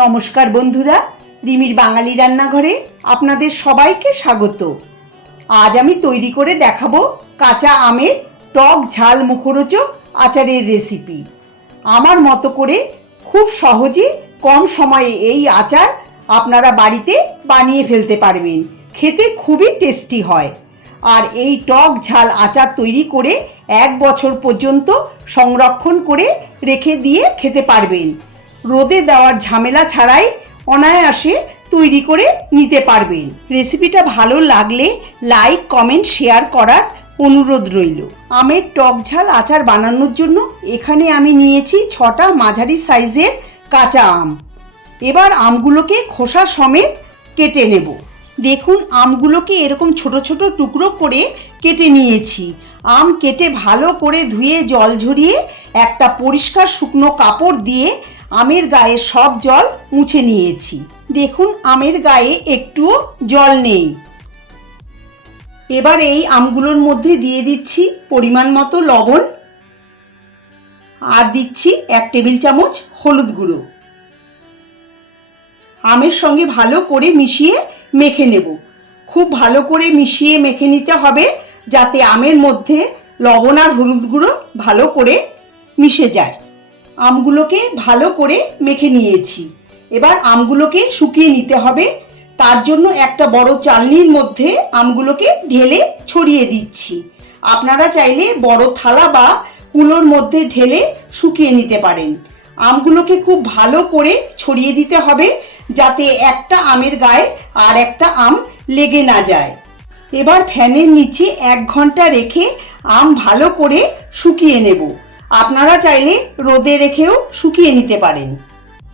নমস্কার বন্ধুরা, রিমির বাঙালি রান্নাঘরে আপনাদের সবাইকে স্বাগত। আজ আমি তৈরি করে দেখাবো কাঁচা আমের টক ঝাল মুখরোচক আচারের রেসিপি। আমার মতো করে খুব সহজে কম সময়ে এই আচার আপনারা বাড়িতে বানিয়ে ফেলতে পারবেন। খেতে খুবই টেস্টি হয়। আর এই টক ঝাল আচার তৈরি করে এক বছর পর্যন্ত সংরক্ষণ করে রেখে দিয়ে খেতে পারবেন। রোদে দেওয়ার ঝামেলা ছাড়াই অনায়াসে তৈরি করে নিতে পারবেন। রেসিপিটা ভালো লাগলে লাইক, কমেন্ট, শেয়ার করার অনুরোধ রইল। আমের টক ঝাল আচার বানানোর জন্য এখানে আমি নিয়েছি ছটা মাঝারি সাইজের কাঁচা আম। এবার আমগুলোকে খোসা সমেত কেটে নেব। দেখুন, আমগুলোকে এরকম ছোট ছোট টুকরো করে কেটে নিয়েছি। আম কেটে ভালো করে ধুয়ে জল ঝরিয়ে একটা পরিষ্কার শুকনো কাপড় দিয়ে আমের গায়ে সব জল মুছে নিয়েছি। দেখুন, আমের গায়ে একটুও জল নেই। এবার এই আমগুলোর মধ্যে দিয়ে দিচ্ছি পরিমাণ মতো লবণ আর দিচ্ছি এক টেবিল চামচ হলুদ গুঁড়ো। আমের সঙ্গে ভালো করে মিশিয়ে মেখে নেব। খুব ভালো করে মিশিয়ে মেখে নিতে হবে যাতে আমের মধ্যে লবণ আর হলুদ গুঁড়ো ভালো করে মিশে যায়। আমগুলোকে ভালো করে মেখে নিয়েছি। এবার আমগুলোকে শুকিয়ে নিতে হবে। তার জন্য একটা বড় চালনির মধ্যে আমগুলোকে ঢেলে ছড়িয়ে দিচ্ছি। আপনারা চাইলে বড় থালা বা কুলোর মধ্যে ঢেলে শুকিয়ে নিতে পারেন। আমগুলোকে খুব ভালো করে ছড়িয়ে দিতে হবে যাতে একটা আমের গায়ে আর একটা আম লেগে না যায়। এবার ফ্যানের নিচে এক ঘণ্টা রেখে আম ভালো করে শুকিয়ে নেব। আপনারা চাইলে রোদে রেখেও শুকিয়ে নিতে পারেন।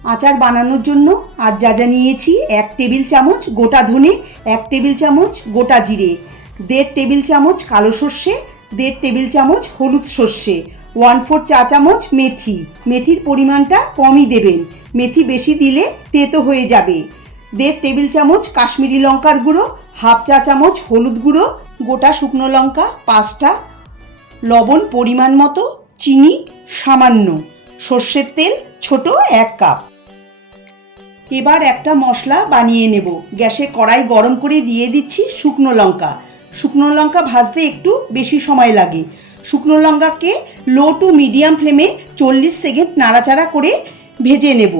আচার বানানোর জন্য আর যা যা নিয়েছি, এক টেবিল চামচ গোটা ধনে, এক টেবিল চামচ গোটা জিরে, দেড় টেবিল চামচ কালো সর্ষে, দেড় টেবিল চামচ হলুদ সর্ষে ওয়ান ফোর চা চামচ মেথি। মেথির পরিমাণটা কমই দেবেন। মেথি বেশি দিলে তেতো হয়ে যাবে। দেড় টেবিল চামচ কাশ্মীরি লঙ্কার গুঁড়ো, হাফ চা চামচ হলুদ গুঁড়ো, গোটা শুকনো লঙ্কা, পাঁচটা লবণ পরিমাণ মতো চিনি সামান্য। সর্ষের তেল ছোট এক কাপ। এবার একটা মশলা বানিয়ে নেব। গ্যাসে কড়াই গরম করে দিয়ে দিচ্ছি শুকনো লঙ্কা। শুকনো লঙ্কা ভাজতে একটু বেশি সময় লাগে। শুকনো লঙ্কাকে লো টু মিডিয়াম ফ্লেমে চল্লিশ সেকেন্ড নাড়াচাড়া করে ভেজে নেব।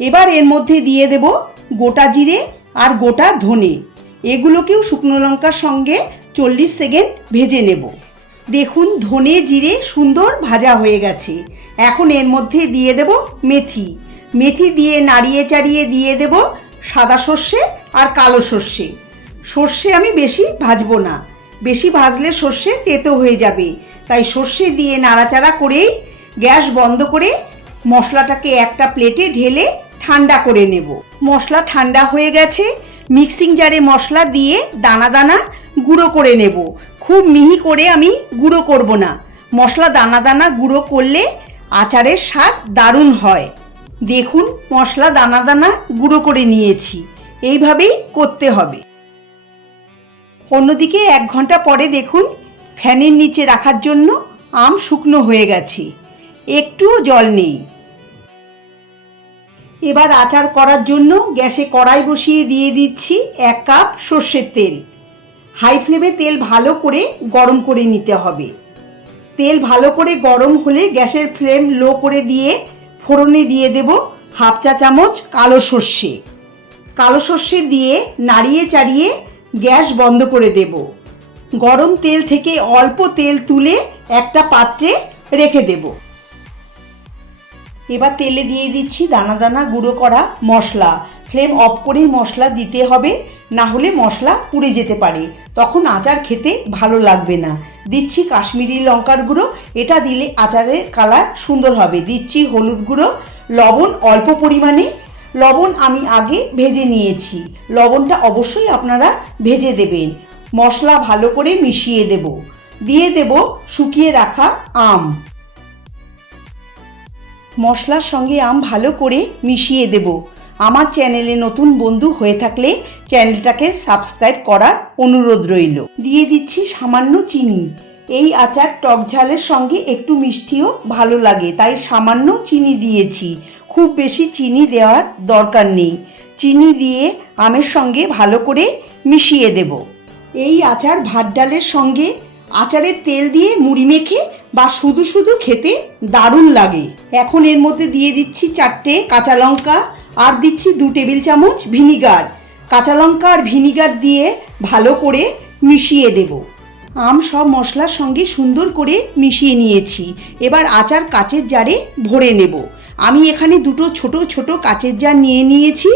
এবার এর মধ্যে দিয়ে দেব গোটা জিরে আর গোটা ধনে। এগুলোকেও শুকনো লঙ্কার সঙ্গে চল্লিশ সেকেন্ড ভেজে নেব। দেখুন ধনে জিরে সুন্দর ভাজা হয়ে গেছে। এখন এর মধ্যে দিয়ে দেব মেথি। মেথি দিয়ে নাড়িয়ে চাড়িয়ে দিয়ে দেব সাদা সর্ষে আর কালো সর্ষে। সর্ষে আমি বেশি ভাজবো না। বেশি ভাজলে সর্ষে তেতো হয়ে যাবে। তাই সর্ষে দিয়ে নাড়াচাড়া করেই গ্যাস বন্ধ করে মশলাটাকে একটা প্লেটে ঢেলে ঠান্ডা করে নেব। মশলা ঠান্ডা হয়ে গেছে। মিক্সিং জারে মশলা দিয়ে দানা দানা গুঁড়ো করে নেব। খুব মিহি করে আমি গুঁড়ো করব না। মশলা দানা দানা গুঁড়ো করলে আচারের স্বাদ দারুণ হয়। দেখুন, মশলা দানা দানা গুঁড়ো করে নিয়েছি। এইভাবেই করতে হবে। অন্যদিকে এক ঘণ্টা পরে দেখুন, ফ্যানের নিচে রাখার জন্য আম শুকনো হয়ে গেছে। একটুও জল নেই। এবার আচার করার জন্য গ্যাসে কড়াই বসিয়ে দিয়ে দিচ্ছি এক কাপ সর্ষের তেল। হাই ফ্লেমে তেল ভালো করে গরম করে নিতে হবে। তেল ভালো করে গরম হলে গ্যাসের ফ্লেম লো করে দিয়ে ফোড়নে দিয়ে দেব হাফ চা চামচ কালো সর্ষে। কালো সর্ষে দিয়ে নাড়িয়ে চাড়িয়ে গ্যাস বন্ধ করে দেব। গরম তেল থেকে অল্প তেল তুলে একটা পাত্রে রেখে দেব। এবার তেলে দিয়ে দিচ্ছি দানা দানা গুঁড়ো করা মশলা। ফ্লেম অফ করেই মশলা দিতে হবে, না হলে মশলা পুড়ে যেতে পারে। তখন আচার খেতে ভালো লাগবে না। দিচ্ছি কাশ্মীরি লঙ্কার গুঁড়ো, এটা দিলে আচারের কালার সুন্দর হবে। দিচ্ছি হলুদ গুঁড়ো, লবণ অল্প পরিমাণে। লবণ আমি আগে ভেজে নিয়েছি। লবণটা অবশ্যই আপনারা ভেজে দেবেন। মশলা ভালো করে মিশিয়ে দেব। দিয়ে দেব শুকিয়ে রাখা আম। মশলার সঙ্গে আম ভালো করে মিশিয়ে দেব। আমার চ্যানেলে নতুন বন্ধু হয়ে থাকলে চ্যানেলটাকে সাবস্ক্রাইব করার অনুরোধ রইল। দিয়ে দিচ্ছি সামান্য চিনি। এই আচার টক ঝালের সঙ্গে একটু মিষ্টিও ভালো লাগে, তাই সামান্য চিনি দিয়েছি। খুব বেশি চিনি দেওয়ার দরকার নেই। চিনি দিয়ে আমের সঙ্গে ভালো করে মিশিয়ে দেব। এই আচার ভাত ডালের সঙ্গে আচারের তেল দিয়ে মুড়ি মেখে বা শুধু শুধু খেতে দারুণ লাগে। এখন এর মধ্যে দিয়ে দিচ্ছি চারটে কাঁচা লঙ্কা আর দিচ্ছি দু টেবিল চামচ ভিনিগার। কাঁচা লঙ্কা আর ভিনিগার দিয়ে ভালো করে মিশিয়ে দেবো। আম সব মশলার সঙ্গে সুন্দর করে মিশিয়ে নিয়েছি। এবার আচার কাচের জারে ভরে নেব। আমি এখানে দুটো ছোট ছোট কাচের জার নিয়ে নিয়েছি।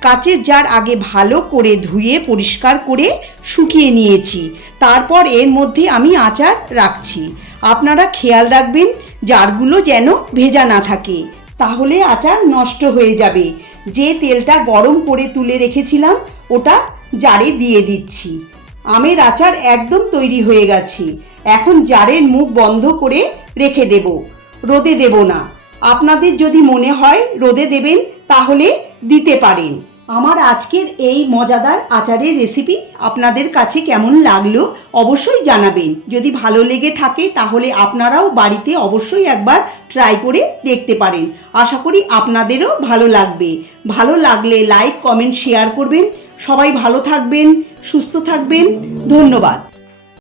কাচের জার আগে ভালো করে ধুয়ে পরিষ্কার করে শুকিয়ে নিয়েছি। তারপর এর মধ্যে আমি আচার রাখছি। আপনারা খেয়াল রাখবেন, জারগুলো যেন ভেজা না থাকে। তাহলে আচার নষ্ট হয়ে যাবে। যে তেলটা গরম করে তুলে রেখেছিলাম, ওটা জারে দিয়ে দিচ্ছি। আমের আচার একদম তৈরি হয়ে গেছে। এখন জারের মুখ বন্ধ করে রেখে দেব। রোদে দেব না। আপনাদের যদি মনে হয় রোদে দেবেন, তাহলে দিতে পারেন। আমার আজকের এই মজাদার আচারের রেসিপি আপনাদের কাছে কেমন লাগল অবশ্যই জানাবেন। যদি ভালো লেগে থাকে তাহলে আপনারাও বাড়িতে অবশ্যই একবার ট্রাই করে দেখতে পারেন। আশা করি আপনাদেরও ভালো লাগবে। ভালো লাগলে লাইক কমেন্ট শেয়ার করবেন। সবাই ভালো থাকবেন, সুস্থ থাকবেন। ধন্যবাদ।